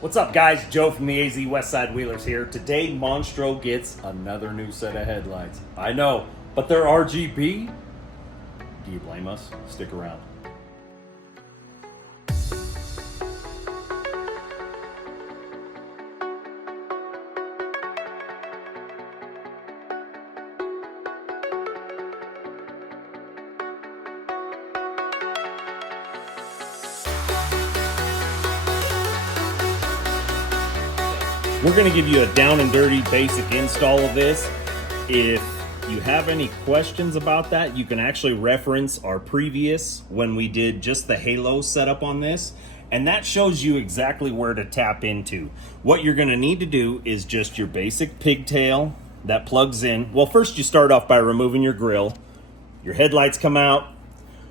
What's up, guys? Joe from the AZ Westside Wheelers here. Today, Monstro gets another new set of headlights. I know, but they're RGB? Do you blame us? Stick around. We're going to give you a down and dirty basic install of this. If you have any questions about that, you can actually reference our previous when we did just the halo setup on this, and that shows you exactly where to tap into. What you're going to need to do is just your basic pigtail that plugs in. Well, first you start off by removing your grill. Your headlights come out.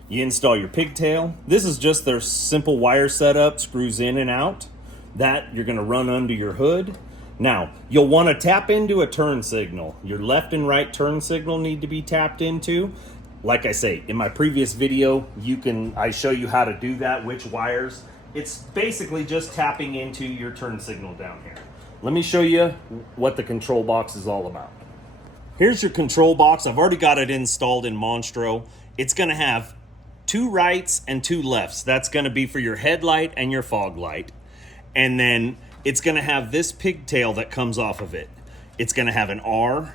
You install your pigtail. This is just their simple wire setup, screws in and out. That you're going to run under your hood. Now, you'll want to tap into a turn signal. Your left and right turn signal need to be tapped into. Like I say, in my previous video, I show you how to do that, which wires. It's basically just tapping into your turn signal down here. Let me show you what the control box is all about. Here's your control box. I've already got it installed in Monstro. It's going to have 2 rights and 2 lefts. That's going to be for your headlight and your fog light. And then it's going to have this pigtail that comes off of it. It's going to have an R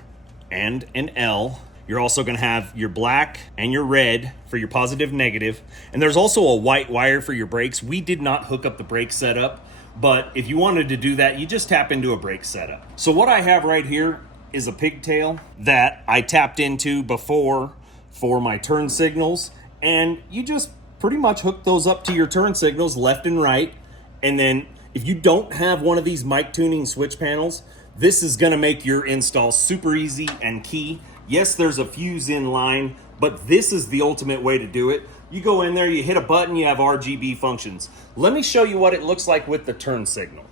and an L. You're also going to have your black and your red for your positive, negative. And there's also a white wire for your brakes. We did not hook up the brake setup, but if you wanted to do that, you just tap into a brake setup. So what I have right here is a pigtail that I tapped into before for my turn signals. And you just pretty much hook those up to your turn signals left and right. And then if you don't have one of these Mictuning switch panels, this is going to make your install super easy and key. Yes, there's a fuse in line, but this is the ultimate way to do it. You go in there, you hit a button, you have RGB functions. Let me show you what it looks like with the turn signal.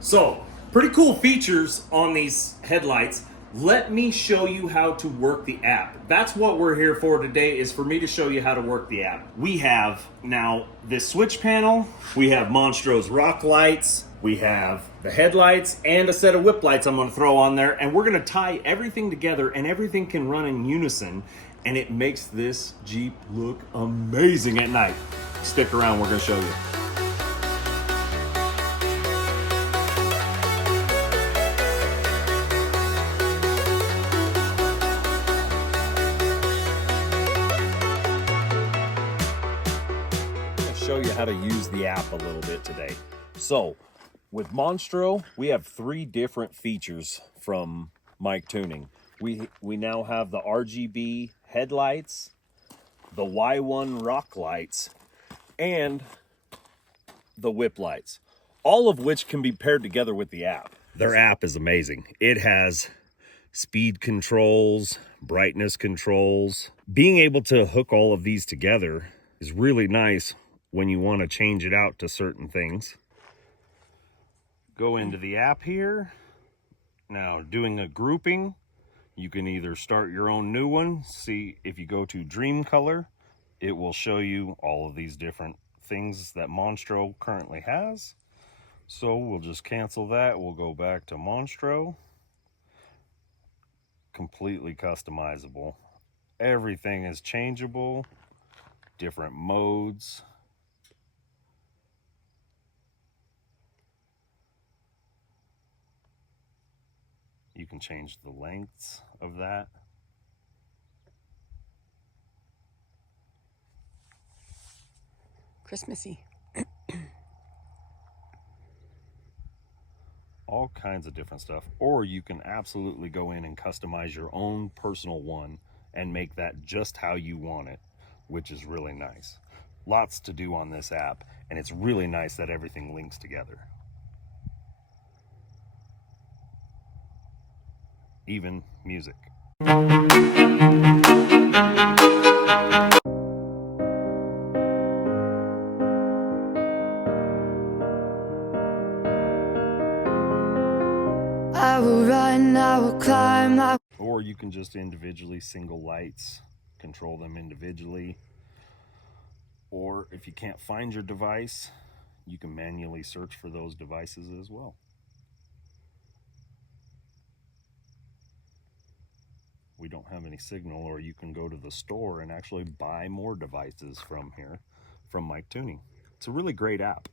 So, pretty cool features on these headlights. Let me show you how to work the app. That's what we're here for today, is for me to show you how to work the app. We have now this switch panel, we have Monstro's rock lights, we have the headlights, and a set of whip lights I'm gonna throw on there, and we're gonna tie everything together, and everything can run in unison, and it makes this Jeep look amazing at night. Stick around, we're gonna show you. Show you how to use the app a little bit today. So with Monstro, we have 3 different features from Mictuning. We now have the RGB headlights, the Y1 rock lights, and the whip lights, all of which can be paired together with the app. Their app is amazing. It has speed controls, brightness controls. Being able to hook all of these together is really nice when you want to change it out to certain things. Go into the app here. Now, doing a grouping, you can either start your own new one. See, if you go to Dream Color, it will show you all of these different things that Monstro currently has. So we'll just cancel that. We'll go back to Monstro. Completely customizable. Everything is changeable. Different modes. You can change the lengths of that. Christmassy. All kinds of different stuff. Or you can absolutely go in and customize your own personal one and make that just how you want it, which is really nice. Lots to do on this app, and it's really nice that everything links together. Even music. I will run, I will climb. Or you can just individually single lights control them individually. Or if you can't find your device, you can manually search for those devices as well. We don't have any signal, or you can go to the store and actually buy more devices from here, from Mictuning. It's a really great app.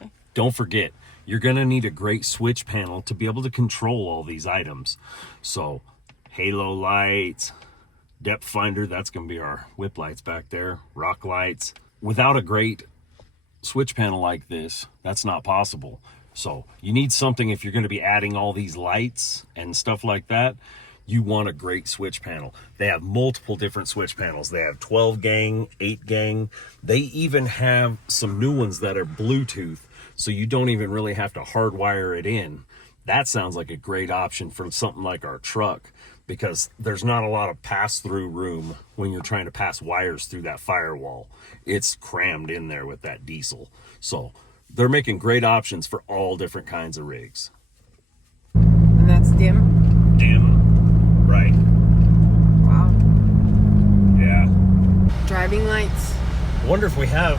Okay. Don't forget, you're going to need a great switch panel to be able to control all these items. So, halo lights, depth finder, that's going to be our whip lights back there, rock lights. Without a great switch panel like this, that's not possible. So you need something, if you're going to be adding all these lights and stuff like that, you want a great switch panel. They have multiple different switch panels. They have 12 gang, 8 gang. They even have some new ones that are Bluetooth, so you don't even really have to hardwire it in. That sounds like a great option for something like our truck, because there's not a lot of pass-through room when you're trying to pass wires through that firewall. It's crammed in there with that diesel. So they're making great options for all different kinds of rigs. And that's dim? Dim, right. Wow. Yeah. Driving lights. I wonder if we have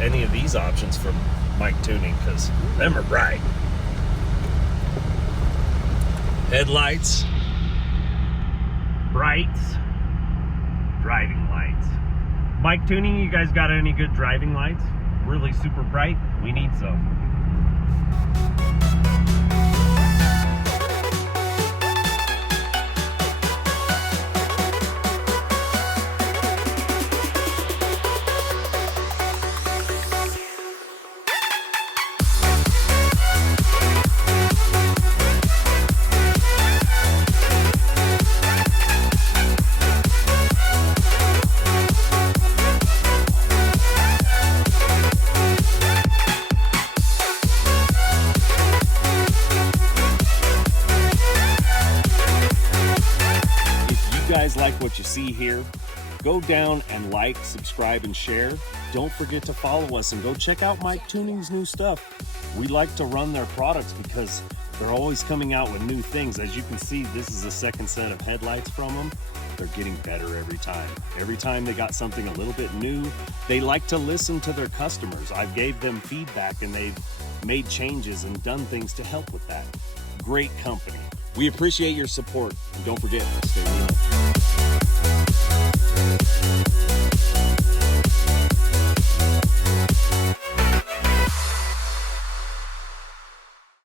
any of these options from Mictuning, because them are bright. Headlights, brights, driving lights. Mictuning, you guys got any good driving lights? Really super bright? We need some. Like what you see here, go down and like, subscribe, and share. Don't forget to follow us and go check out Mictuning's new stuff. We like to run their products because they're always coming out with new things. As you can see, this is the second set of headlights from them. They're getting better every time. Every time they got something a little bit new, they like to listen to their customers. I gave them feedback and they've made changes and done things to help with that. Great company. We appreciate your support, and don't forget, stay real.